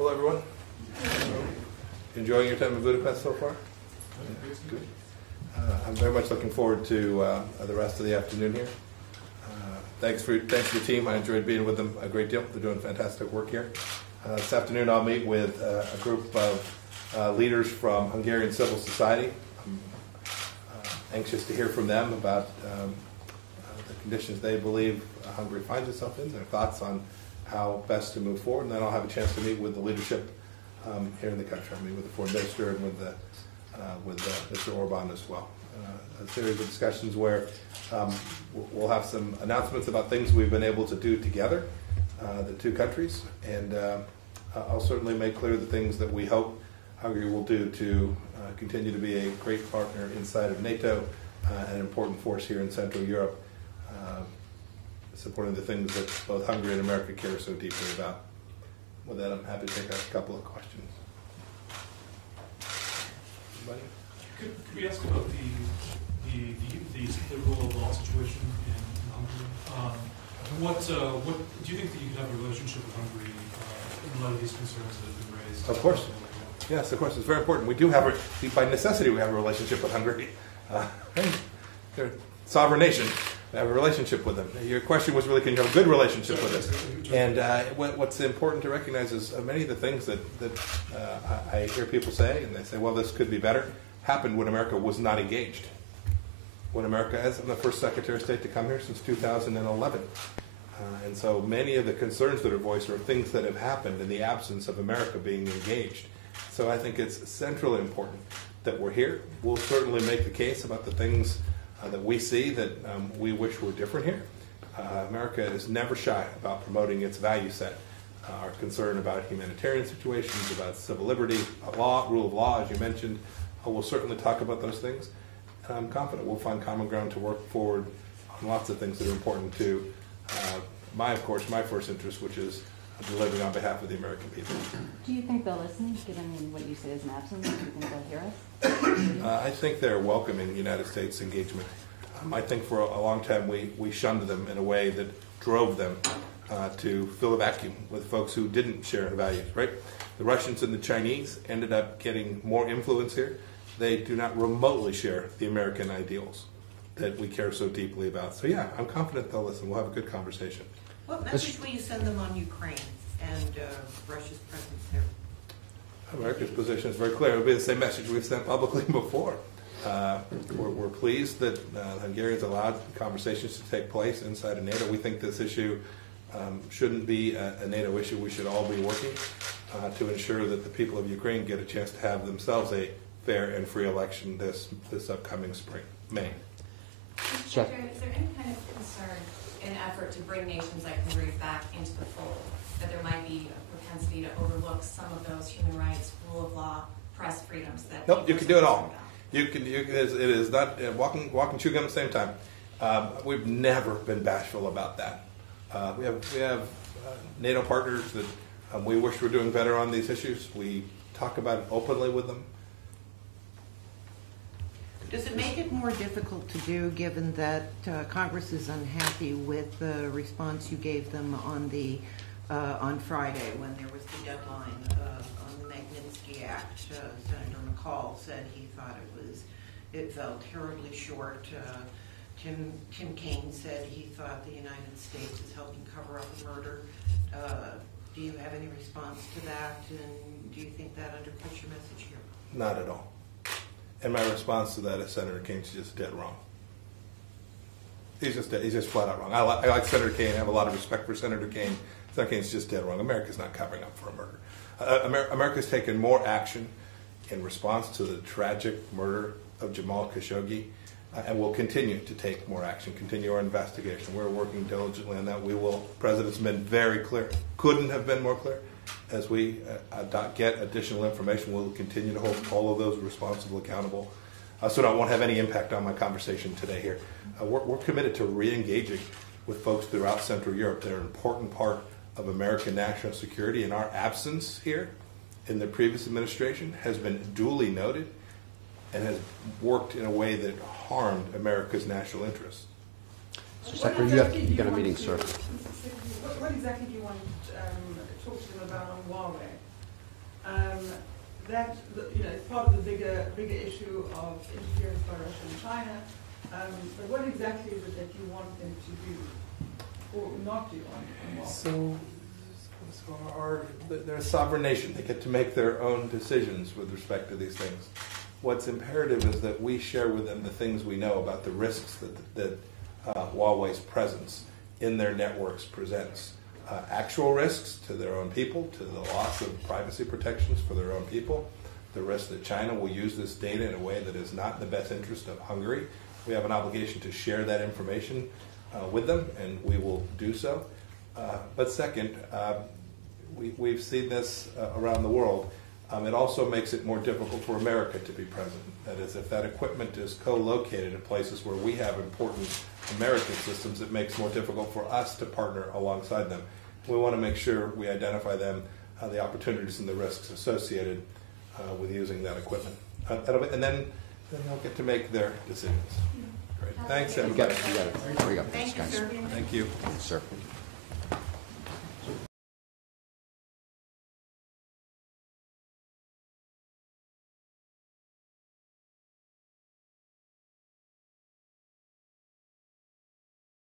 Hello, everyone. Enjoying your time in Budapest so far? Good. I'm very much looking forward to the rest of the afternoon here. Thanks to the team. I enjoyed being with them a great deal. They're doing fantastic work here. This afternoon I'll meet with a group of leaders from Hungarian civil society. I'm anxious to hear from them about the conditions they believe Hungary finds itself in, their thoughts on how best to move forward, and then I'll have a chance to meet with the leadership here in the country. I'll meet with the foreign minister and with Mr. Orban as well. A series of discussions where we'll have some announcements about things we've been able to do together, the two countries, and I'll certainly make clear the things that we hope Hungary will do to continue to be a great partner inside of NATO, an important force here in Central Europe, supporting the things that both Hungary and America care so deeply about. With that, I'm happy to take a couple of questions. Anybody? Could we ask about the rule of law situation in Hungary? What do you think that you could have a relationship with Hungary in light of these concerns that have been raised? Of course. Yes, of course. It's very important. We do have, by necessity, we have a relationship with Hungary. They're a sovereign nation. We have a relationship with them. Your question was really, can you have a good relationship with us? And what's important to recognize is many of the things that I hear people say, and they say, well, this could be better, happened when America was not engaged. When America, as I'm the first Secretary of State to come here since 2011. And so many of the concerns that are voiced are things that have happened in the absence of America being engaged. So I think it's centrally important that we're here. We'll certainly make the case about the things that we see that we wish were different here. America is never shy about promoting its value set. Our concern about humanitarian situations, about civil liberty, rule of law, as you mentioned, we'll certainly talk about those things. And I'm confident we'll find common ground to work forward on lots of things that are important to my first interest, which is delivering on behalf of the American people. Do you think they'll listen, given what you say is an absence? Do you think they'll hear us? I think they're welcoming United States engagement. I think for a long time we shunned them in a way that drove them to fill a vacuum with folks who didn't share the values, right? The Russians and the Chinese ended up getting more influence here. They do not remotely share the American ideals that we care so deeply about. So yeah, I'm confident they'll listen. We'll have a good conversation. What message will you send them on Ukraine and Russia's presence there? America's position is very clear. It will be the same message we've sent publicly before. We're pleased that Hungarians allowed conversations to take place inside of NATO. We think this issue shouldn't be a NATO issue. We should all be working to ensure that the people of Ukraine get a chance to have themselves a fair and free election this upcoming spring, May. Mr. Secretary, is there any kind of concern in an effort to bring nations like Hungary back into the fold, that there might be a propensity to overlook some of those human rights, rule of law, press freedoms that... Nope, you can do it all. It is not walking and chewing gum at the same time. We've never been bashful about that. We have NATO partners that we wish were doing better on these issues. We talk about it openly with them. Does it make it more difficult to do, given that Congress is unhappy with the response you gave them on Friday when there was the deadline on the Magnitsky Act? Senator McCall said he thought it fell terribly short. Tim Kaine said he thought the United States is helping cover up a murder. Do you have any response to that, and do you think that undercuts your message here? Not at all. And my response to that is Senator Kaine's just dead wrong. He's just flat out wrong. I like Senator Kaine. I have a lot of respect for Senator Kaine. Senator Kaine's just dead wrong. America's not covering up for a murder. America's taken more action in response to the tragic murder of Jamal Khashoggi, and will continue to take more action, continue our investigation. We're working diligently on that. The President's been very clear. Couldn't have been more clear. As we get additional information, we'll continue to hold all of those responsible accountable. So I won't have any impact on my conversation today here. We're committed to re-engaging with folks throughout Central Europe. They're an important part of American national security, and our absence here in the previous administration has been duly noted and has worked in a way that harmed America's national interests. Mr. Secretary, you got a meeting, sir. What exactly do you want to talk to them about on Huawei? that is part of the bigger issue of interference by Russia and China. But what exactly is it that you want them to do or not do on Huawei? They're a sovereign nation. They get to make their own decisions with respect to these things. What's imperative is that we share with them the things we know about the risks that Huawei's presence in their networks presents. Actual risks to their own people, to the loss of privacy protections for their own people, the risk that China will use this data in a way that is not in the best interest of Hungary. We have an obligation to share that information with them, and we will do so. But second, we've seen this around the world. It also makes it more difficult for America to be present. That is, if that equipment is co-located in places where we have important American systems, it makes it more difficult for us to partner alongside them. We want to make sure we identify them, the opportunities and the risks associated with using that equipment. And then they'll get to make their decisions. Great. Thanks, You everybody. got it. There you go. Thank you, Guys. sir. Thank you. Sir.